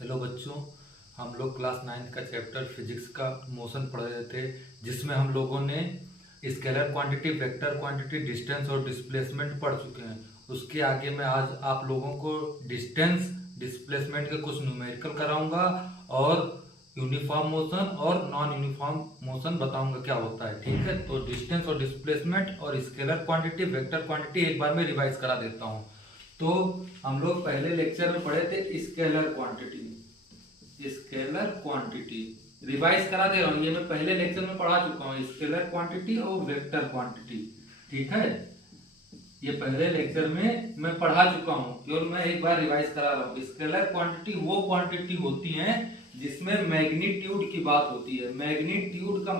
Hello बच्चों, हम लोग क्लास 9 का चैप्टर फिजिक्स का मोशन पढ़ रहे थे, जिसमें हम लोगों ने scalar quantity, vector quantity, distance और डिस्प्लेसमेंट पढ़ चुके हैं। उसके आगे मैं आज आप लोगों को डिस्टेंस डिस्प्लेसमेंट के कुछ न्यूमेरिकल कराऊंगा और यूनिफॉर्म मोशन और नॉन यूनिफॉर्म मोशन बताऊंगा क्या होता है। ठीक है, तो डिस्टेंस और डिस्प्लेसमेंट और स्केलर क्वांटिटी, वेक्टर क्वांटिटी एक बार में रिवाइज करा देता हूँ। तो हम लोग पहले लेक्चर में पढ़े थे scalar quantity. Scalar quantity revise करा दे रहा हूँ, ये मैं पहले लेक्चर में पढ़ा चुका हूँ, स्केलर क्वांटिटी और वेक्टर क्वांटिटी। ठीक है, ये पहले लेक्चर में मैं पढ़ा चुका हूँ, केवल मैं एक बार रिवाइज करा रहा हूँ। स्केलर क्वांटिटी वो क्वांटिटी होती है जिसमें मैग्नीट्यूड की बात होती है। मैग्नीट्यूड का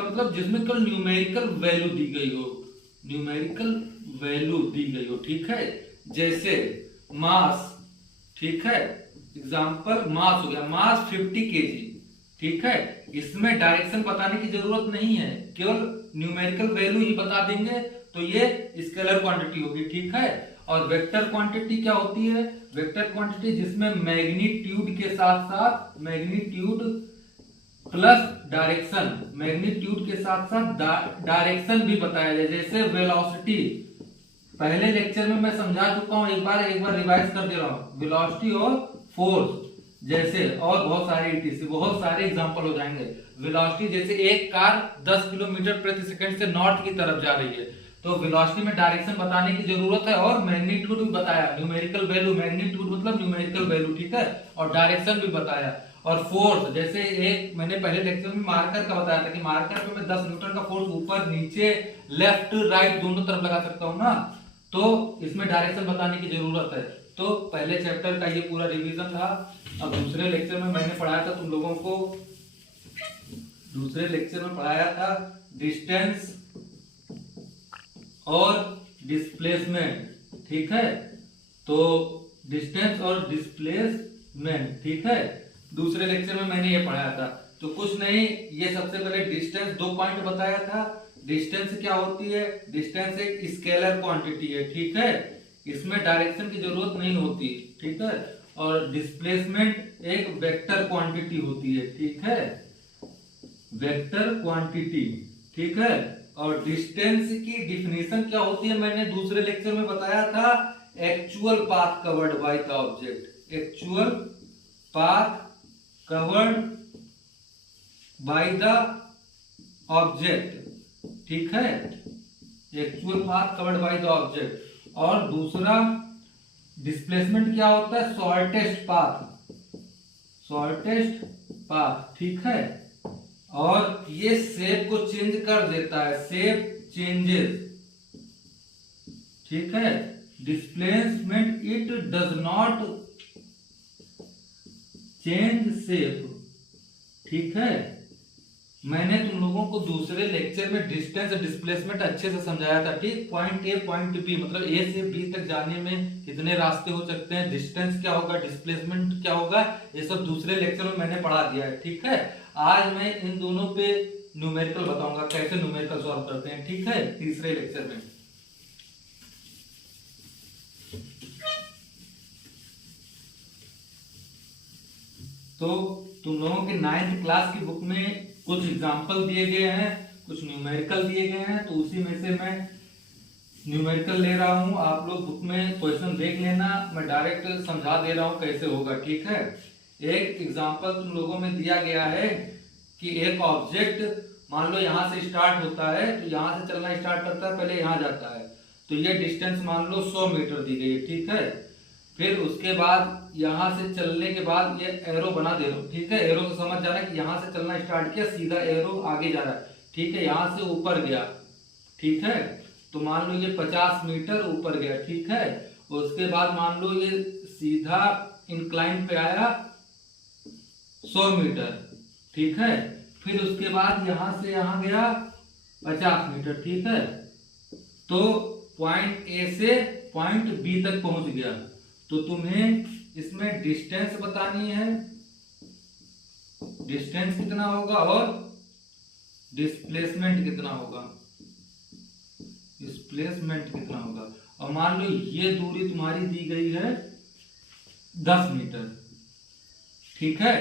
मतलब जिसमें केवल न्यूमेरिकल वैल्यू दी गई हो, न्यूमेरिकल वैल्यू दी गई हो। ठीक है, जैसे मास। ठीक है, एग्जाम्पल मास हो गया, मास 50 केजी। ठीक है, इसमें डायरेक्शन बताने की जरूरत नहीं है, केवल न्यूमेरिकल वैल्यू ही बता देंगे, तो ये स्केलर क्वांटिटी होगी। ठीक है, और वेक्टर क्वांटिटी क्या होती है? वेक्टर क्वांटिटी जिसमें मैग्नीट्यूड के साथ साथ मैग्नीट्यूड प्लस डायरेक्शन, मैग्नीट्यूड के साथ साथ डायरेक्शन भी बताया जाए। जैसे वेलोसिटी, पहले लेक्चर में मैं समझा चुका हूं, एक बार रिवाइज कर दे रहा हूं। वेलोसिटी और फोर्स जैसे, और बहुत सारे ETC, बहुत सारे एग्जांपल हो जाएंगे। वेलोसिटी जैसे एक कार 10 किलोमीटर प्रति सेकंड से नॉर्थ की तरफ जा रही है, तो वेलोसिटी में डायरेक्शन बताने की जरूरत है, और मैग्नीट्यूड भी बताया, न्यूमेरिकल वैल्यू, मैग्नीट्यूड मतलब न्यूमेरिकल वैल्यू। ठीक है, और डायरेक्शन भी बताया। और फोर्स जैसे, एक मैंने पहले लेक्चर में मार्कर का बताया था कि मार्कर पे मैं 10 न्यूटन का फोर्स ऊपर नीचे लेफ्ट राइट दोनों तरफ लगा सकता हूं ना, तो इसमें डायरेक्शन बताने की जरूरत है। तो पहले चैप्टर का ये पूरा रिवीजन था। अब दूसरे लेक्चर में मैंने पढ़ाया था तुम लोगों को, दूसरे लेक्चर में पढ़ाया था डिस्टेंस और डिस्प्लेसमेंट। ठीक है, तो डिस्टेंस और डिस्प्लेसमेंट, ठीक है, दूसरे लेक्चर में मैंने ये पढ़ाया था। तो कुछ नहीं, ये सबसे पहले डिस्टेंस 2 पॉइंट बताया था। डिस्टेंस क्या होती है? डिस्टेंस एक स्केलर क्वांटिटी है। ठीक है, इसमें डायरेक्शन की जरूरत नहीं होती। ठीक है, और डिस्प्लेसमेंट एक वेक्टर क्वांटिटी होती है। ठीक है, वेक्टर क्वांटिटी। ठीक है, और डिस्टेंस की डिफिनेशन क्या होती है मैंने दूसरे लेक्चर में बताया था, actual path covered by the object. Actual path covered by the object. ठीक है, actual path covered by the object. और दूसरा डिस्प्लेसमेंट क्या होता है? Shortest path, shortest path. ठीक है, और ये शेप को चेंज कर देता है, शेप चेंजेस। ठीक है, displacement it does not change shape. ठीक है, मैंने तुम लोगों को दूसरे लेक्चर में डिस्टेंस और डिस्प्लेसमेंट अच्छे से समझाया था। ठीक, पॉइंट ए पॉइंट बी, मतलब ए से बी तक जाने में कितने रास्ते हो सकते हैं, डिस्टेंस क्या होगा, डिस्प्लेसमेंट क्या होगा, ये सब दूसरे लेक्चर में मैंने पढ़ा दिया है। ठीक है, आज मैं इन दोनों पे न्यूमेरिकल बताऊंगा, कैसे न्यूमेरिकल सॉल्व करते हैं। ठीक है, तीसरे लेक्चर में। तो तुम लोगों के 9th क्लास की बुक में कुछ एग्जाम्पल दिए गए हैं, कुछ न्यूमेरिकल दिए गए हैं, तो उसी में से मैं न्यूमेरिकल ले रहा हूं। आप लोग बुक में क्वेश्चन देख लेना, मैं डायरेक्ट समझा दे रहा हूं कैसे होगा। ठीक है, एक एग्जाम्पल तुम लोगों में दिया गया है कि एक ऑब्जेक्ट मान लो यहां से स्टार्ट होता है, तो यहां से चलना स्टार्ट करता है, पहले यहां जाता है, तो ये डिस्टेंस मान लो 100 मीटर दी गई है। ठीक है, फिर उसके बाद यहां से चलने के बाद ये एरो बना दे रहा हूं। ठीक है, एरो से समझ जाना कि यहां से चलना स्टार्ट किया, सीधा एरो आगे जा रहा है। ठीक है, यहां से ऊपर गया। ठीक है, तो मान लो ये 50 मीटर ऊपर गया। ठीक है, उसके बाद मान लो ये सीधा इंक्लाइन पे आया 100 मीटर। ठीक है, फिर उसके बाद यहां से यहां गया 50 मीटर। ठीक है, तो पॉइंट ए से पॉइंट बी तक पहुंच गया। तो तुम्हें इसमें डिस्टेंस बतानी है, डिस्टेंस कितना होगा और डिस्प्लेसमेंट कितना होगा, डिस्प्लेसमेंट कितना होगा। और मान लो ये दूरी तुम्हारी दी गई है 10 मीटर। ठीक है,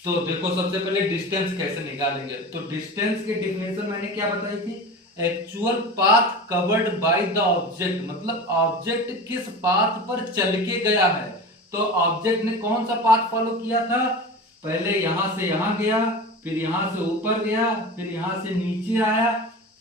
तो देखो सबसे पहले डिस्टेंस कैसे निकालेंगे। तो डिस्टेंस की डिफिनेशन मैंने क्या बताई थी, actual path covered by the object, मतलब ऑब्जेक्ट किस पाथ पर चल के गया है। तो ऑब्जेक्ट ने कौन सा पाथ फॉलो किया था, पहले यहां से यहां गया, फिर यहां से ऊपर गया, फिर यहां से नीचे आया,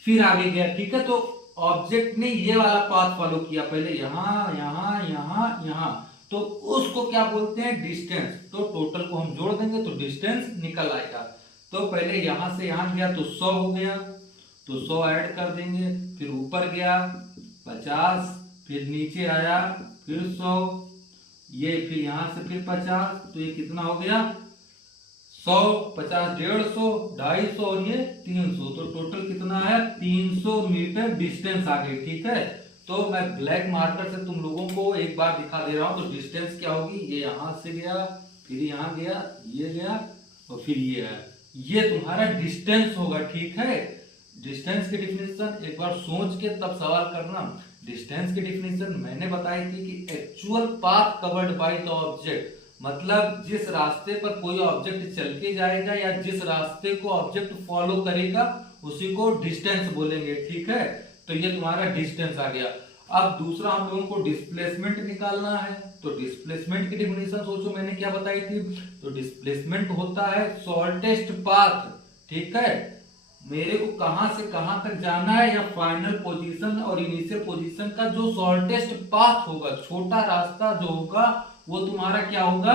फिर आगे गया। ठीक है, तो ऑब्जेक्ट ने ये वाला पाथ फॉलो किया, पहले यहां यहां यहां यहां, तो उसको क्या बोलते हैं, डिस्टेंस। तो टोटल को हम जोड़ देंगे तो डिस्टेंस निकल आएगा। तो पहले यहां से यहां गया तो 100 हो गया, तो 100 ऐड कर देंगे, फिर ऊपर गया 50, फिर नीचे आया फिर 100, ये फिर यहां से फिर 50, तो ये कितना हो गया 100, 50, 150, 250 और ये 300, तो टोटल कितना है 300 मीटर डिस्टेंस आ गई। ठीक है, तो मैं ब्लैक मार्कर से तुम लोगों को एक बार दिखा दे रहा हूं। तो डिस्टेंस क्या होगी, ये यहां से गया, फिर यहां गया, ये गया और फिर ये आया, ये तुम्हारा डिस्टेंस होगा। ठीक है, डिस्टेंस की डिफिनेशन एक बार सोच के तब सवाल करना। डिस्टेंस की डिफिनेशन मैंने बताई थी कि actual path covered by the object, मतलब जिस रास्ते पर कोई ऑब्जेक्ट चल के जाएगा या जिस रास्ते को ऑब्जेक्ट फॉलो करेगा उसी को डिस्टेंस बोलेंगे। ठीक है, तो ये तुम्हारा डिस्टेंस आ गया। अब दूसरा हम लोगों को डिस्प्लेसमेंट निकालना है। तो डिस्प्लेसमेंट की डिफिनेशन सोचो मैंने क्या बताई थी। तो डिस्प्लेसमेंट होता है शॉर्टेस्ट पाथ। ठीक है, मेरे को कहां से कहां तक जाना है या फाइनल पोजीशन और इनिशियल पोजीशन का जो शॉर्टेस्ट पाथ होगा, छोटा रास्ता जो होगा वो तुम्हारा क्या होगा,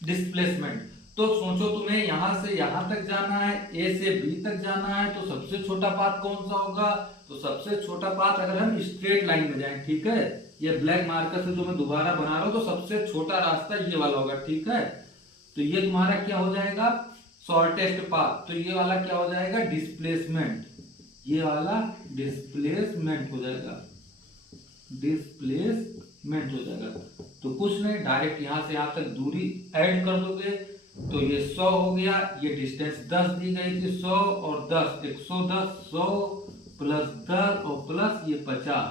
डिस्प्लेसमेंट। तो सोचो तुम्हें यहां से यहां तक जाना है, ए से बी तक जाना है, तो सबसे छोटा पाथ कौन सा होगा, तो सबसे छोटा पाथ अगर हम स्ट्रेट लाइन में जाएं, ठीक है, ये ब्लैक मार्कर से जो मैं दोबारा बना रहा हूं, तो सबसे छोटा रास्ता ये वाला होगा। ठीक है, तो ये तुम्हारा क्या हो जाएगा, शॉर्टेस्ट पाथ। तो ये वाला क्या हो जाएगा, डिस्प्लेसमेंट, ये वाला डिस्प्लेसमेंट हो जाएगा, डिस्प्लेसमेंट हो जाएगा। तो कुछ नहीं, डायरेक्ट यहां से यहां तक दूरी ऐड कर दोगे, तो ये 100 हो गया, ये डिस्टेंस 10 दी गई थी, 100 और 10 110, 100 प्लस 10 और प्लस ये 50,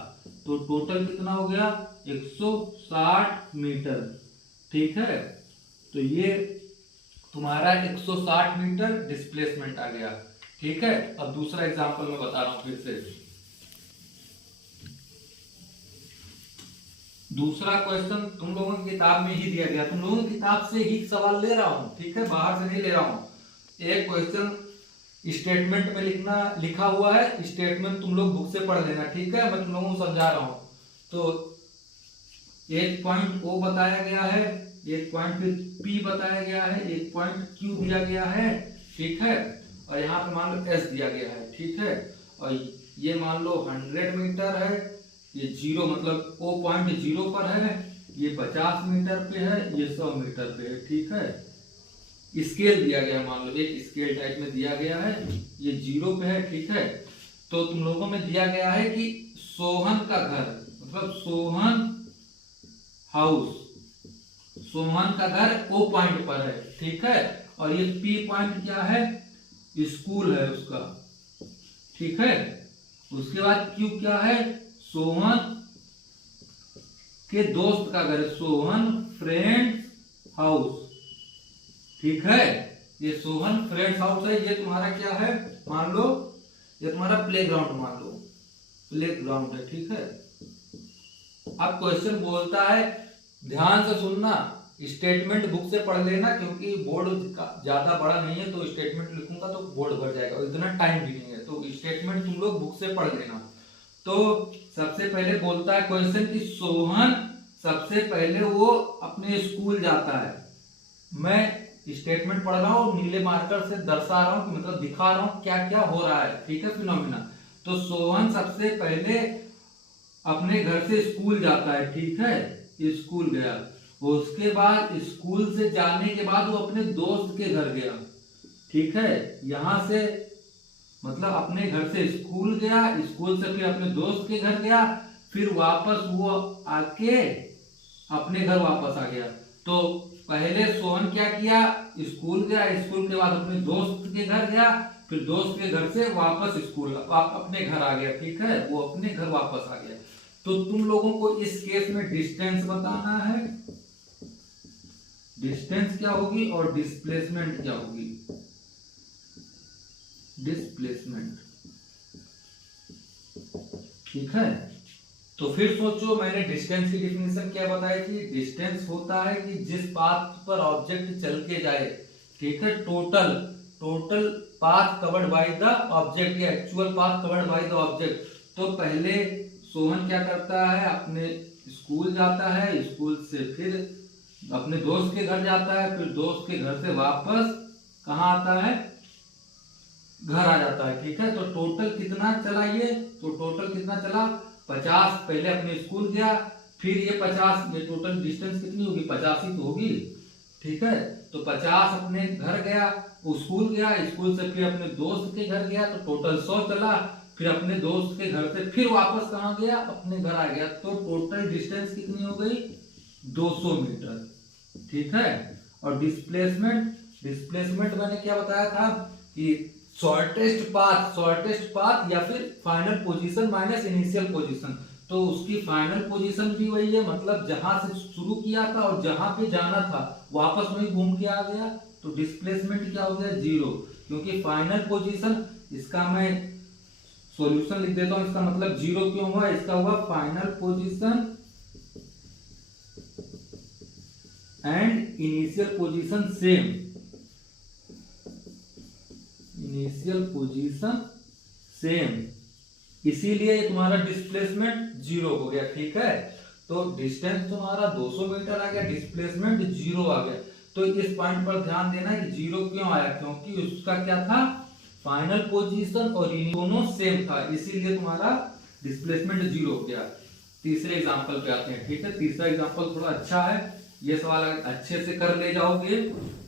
तो टोटल कितना हो गया 160 मीटर। ठीक है, तो ये तुम्हारा 160 मीटर डिस्प्लेसमेंट आ गया। ठीक है, अब दूसरा एग्जांपल मैं बता रहा हूं फिर से। दूसरा क्वेश्चन तुम लोगों की किताब में ही दिया गया, तुम लोगों की किताब से ही सवाल ले रहा हूं। ठीक है, बाहर से नहीं ले रहा हूं। एक क्वेश्चन स्टेटमेंट में लिखा हुआ है, स्टेटमेंट तुम लोग बुक से पढ़ लेना। ठीक है, मैं तुम लोगों को समझा रहा हूं। तो एक पॉइंट ओ बताया गया है, एक पॉइंट फिर पी बताया गया है, एक पॉइंट क्यू दिया गया है। ठीक है, और यहाँ पे मान लो एस दिया गया है। ठीक है, और ये मान लो 100 मीटर है, ये 0 मतलब ओ पॉइंट 0 पर है, ये 50 मीटर पे है, ये 100 मीटर पे है। ठीक है, स्केल दिया गया, मान लो एक स्केल टाइप में दिया गया है, ये 0 पे है। ठीक है, तो तुम लोगों में दिया गया है कि सोहन का घर, मतलब सोहन हाउस, सोहन का घर ओ पॉइंट पर है। ठीक है, और ये पी पॉइंट क्या है, स्कूल है उसका। ठीक है, उसके बाद क्यू क्या है, सोहन के दोस्त का घर, सोहन फ्रेंड्स हाउस। ठीक है, ये सोहन फ्रेंड्स हाउस है, ये तुम्हारा क्या है, मान लो ये तुम्हारा प्लेग्राउंड, मान लो प्लेग्राउंड है। ठीक है, अब क्वेश्चन बोलता है, ध्यान से सुनना, स्टेटमेंट बुक से पढ़ लेना, क्योंकि बोर्ड ज्यादा बड़ा नहीं है, तो स्टेटमेंट लिखूंगा तो बोर्ड भर जाएगा, इतना टाइम भी नहीं है, तो स्टेटमेंट तुम लोग बुक से पढ़ लेना। तो सबसे पहले बोलता है क्वेश्चन कि सोहन सबसे पहले वो अपने स्कूल जाता है। मैं स्टेटमेंट पढ़ रहा हूँ, नीले मार्कर से दर्शा रहा हूँ, मतलब दिखा रहा हूँ क्या क्या हो रहा है। ठीक है, फिनोमिना। तो सोहन सबसे पहले अपने घर से स्कूल जाता है। ठीक है, स्कूल गया, उसके बाद स्कूल से जाने के बाद वो अपने दोस्त के घर गया। ठीक है, यहां से मतलब अपने घर से स्कूल गया, स्कूल से फिर अपने दोस्त के घर गया, फिर वापस वो आके अपने घर वापस आ गया। तो पहले सोहन क्या किया, स्कूल गया, स्कूल के बाद अपने दोस्त के घर गया, फिर दोस्त के घर से वापस स्कूल अपने घर आ गया। ठीक है, वो अपने घर वापस आ गया। तो तुम लोगों को इस केस में डिस्टेंस बताना है, डिस्टेंस क्या होगी और डिस्प्लेसमेंट क्या होगी, डिस्प्लेसमेंट। ठीक है, तो फिर सोचो मैंने डिस्टेंस की डिफिनेशन क्या बताई थी। डिस्टेंस होता है कि जिस पाथ पर ऑब्जेक्ट चल के जाए, ठीक है, total path covered by the object या actual path covered by the object. तो पहले सोहन क्या करता है, अपने स्कूल जाता है, स्कूल से फिर अपने दोस्त के घर जाता है, फिर दोस्त के घर से वापस कहाँ आता है, घर आ जाता है। ठीक है, तो टोटल कितना चला ये, तो टोटल कितना चला 50। पहले अपने स्कूल गया, फिर ये 50, ये टोटल डिस्टेंस कितनी होगी 50 ही तो होगी। ठीक है, तो 50 अपने घर गया, वो स्कूल गया, स्कूल से फिर अपने दोस्त के घर गया, तो टोटल 100 चला। फिर अपने दोस्त के घर से फिर वापस कहाँ गया, अपने घर आ गया, तो टोटल डिस्टेंस कितनी हो गई 200 मीटर। ठीक है, और डिस्प्लेसमेंट मैंने क्या बताया था कि शॉर्टेस्ट पाथ या फिर final position minus initial position. तो उसकी फाइनल पोजीशन भी वही है, मतलब जहां से शुरू किया था और जहां पे जाना था वापस वही घूम के आ गया, तो डिस्प्लेसमेंट क्या हो गया 0। क्योंकि फाइनल पोजीशन, इसका मैं सॉल्यूशन लिख देता हूं, इसका मतलब 0 क्यों हुआ, इसका हुआ final position and initial position same, initial position same, इसीलिए तुम्हारा डिस्प्लेसमेंट 0 हो गया। ठीक है, तो डिस्टेंस तुम्हारा 200 मीटर आ गया, डिस्प्लेसमेंट 0 आ गया। तो इस पॉइंट पर ध्यान देना कि 0 क्यों आया, क्योंकि उसका क्या था, फाइनल पोजीशन और दोनों सेम था, इसीलिए तुम्हारा डिस्प्लेसमेंट 0 हो गया। तीसरे एग्जांपल पे आते हैं। ठीक है, तीसरा एग्जांपल थोड़ा अच्छा है, ये सवाल अच्छे से कर ले जाओगे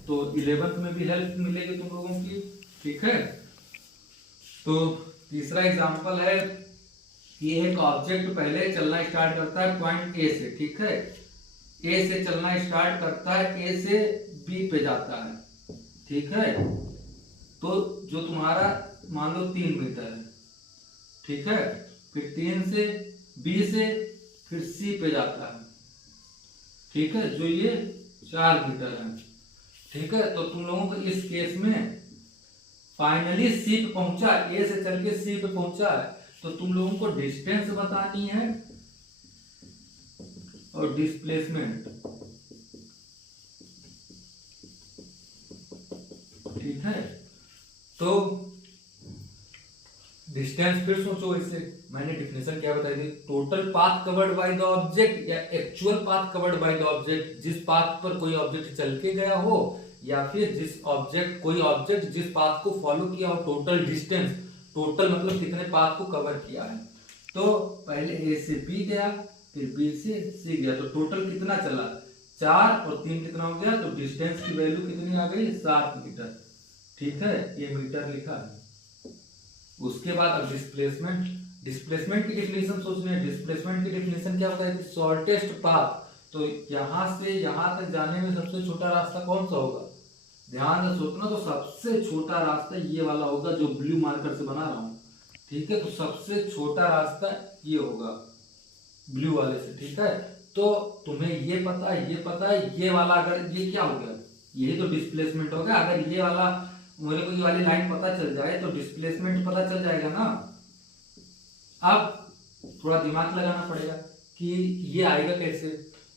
तो 11th में भी हेल्प मिलेगी तुम लोगों की। ठीक है, तो तीसरा एग्जांपल है, ये एक ऑब्जेक्ट पहले चलना स्टार्ट करता है पॉइंट ए से। ठीक है, ए से चलना स्टार्ट करता है, ए से बी पे जाता है। ठीक है, तो जो तुम्हारा मान लो 3 मीटर है। ठीक है, फिर 3 से बी से फिर सी पे जाता है। ठीक है, जो ये 4 मीटर है। ठीक है, तो तुम लोगों को इस केस में फाइनली सी पे पहुंचा, ए से चल के सी पे पहुंचा है, तो तुम लोगों को डिस्टेंस बतानी है और डिस्प्लेसमेंट। ठीक है, तो डिस्टेंस फिर सोचो, इससे मैंने डिफिनेशन क्या बताई थी, total path covered by the object या actual path covered by the object, जिस पाथ पर कोई ऑब्जेक्ट चल के गया हो या फिर कोई ऑब्जेक्ट जिस पाथ को फॉलो किया हो, टोटल डिस्टेंस, टोटल मतलब कितने पाथ को कवर किया है। तो पहले ए से बी गया, फिर बी से सी गया, तो टोटल कितना चला 4 और 3 कितना हो गया, तो डिस्टेंस की वैल्यू कितनी आ गई 7 मीटर। ठीक है, ये मीटर लिखा है। उसके बाद अब डिस्प्लेसमेंट की डिफिनेशन सोचनी है। डिस्प्लेसमेंट की डिफिनेशन क्या बताई थी, शॉर्टेस्ट पाथ। तो यहां से यहां तक जाने में सबसे छोटा रास्ता कौन सा होगा, ध्यान से सोचना, तो सबसे छोटा रास्ता ये वाला होगा जो ब्लू मार्कर से बना रहा हूं। ठीक है, तो सबसे छोटा रास्ता ये होगा ब्लू वाले से। ठीक है, तो तुम्हें ये पता है ये वाला, अगर ये क्या हो गया, यही तो डिस्प्लेसमेंट हो गया। अगर ये वाला मेरे को ये वाली लाइन पता चल जाए तो डिस्प्लेसमेंट पता चल जाएगा ना। अब थोड़ा दिमाग लगाना पड़ेगा कि ये आएगा कैसे,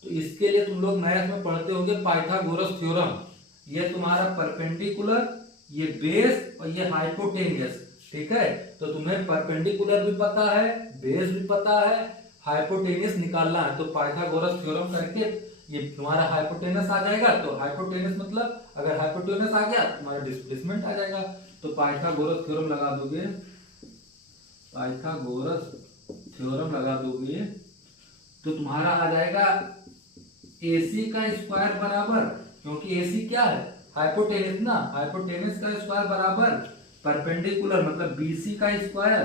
तो इसके लिए तुम लोग मैथ में पढ़ते होंगे पाइथागोरस थ्योरम। ये तुम्हारा परपेंडिकुलर, ये बेस और ये हाइपोटेनियस। ठीक है, तो तुम्हें परपेंडिकुलर भी पता है, बेस भी पता है, हाइपोटेनियस निकालना है, तो पाइथागोरस थ्योरम करके ये तुम्हारा हाइपोटेनस आ जाएगा। तो हाइपोटेनस मतलब अगर हाइपोटेनस आ गया तुम्हारा डिस्प्लेसमेंट आ जाएगा। तो पाइथागोरस थ्योरम लगा दोगे, पाइथागोरस थ्योरम लगा दोगे तो तुम्हारा आ जाएगा AC का स्क्वायर बराबर, क्योंकि AC क्या है हाइपोटेनस ना, हाइपोटेनस का स्क्वायर बराबर परपेंडिकुलर मतलब BC का स्क्वायर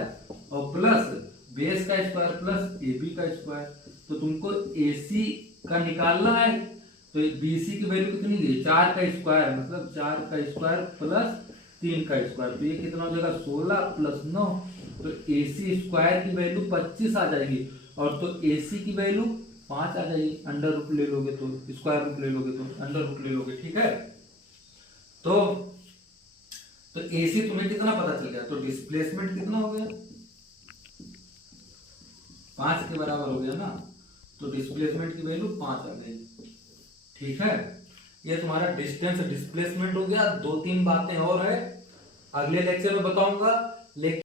और प्लस बेस का स्क्वायर प्लस AB का स्क्वायर। तो तुमको AC का निकालना है, तो BC की वैल्यू कितनी है 4 का स्क्वायर, मतलब 4 का स्क्वायर प्लस 3 का स्क्वायर, तो ये कितना हो जाएगा 16 प्लस 9, तो AC स्क्वायर की वैल्यू 25 आ जाएगी। और तो AC की वैल्यू 5 आ जाएगी, अंडर रूट ले लोगे तो, स्क्वायर रूट ले लोगे तो अंडर रूट ले लोगे, ठीक है। तो AC तुम्हें कितना पता चल गया, तो डिस्प्लेसमेंट कितना हो गया, 5 के बराबर हो गया ना, तो डिस्प्लेसमेंट की वैल्यू 5 आ गई, ठीक है। ये तुम्हारा डिस्टेंस डिस्प्लेसमेंट हो गया। 2-3 बातें और है, अगले लेक्चर में बताऊंगा, लेकिन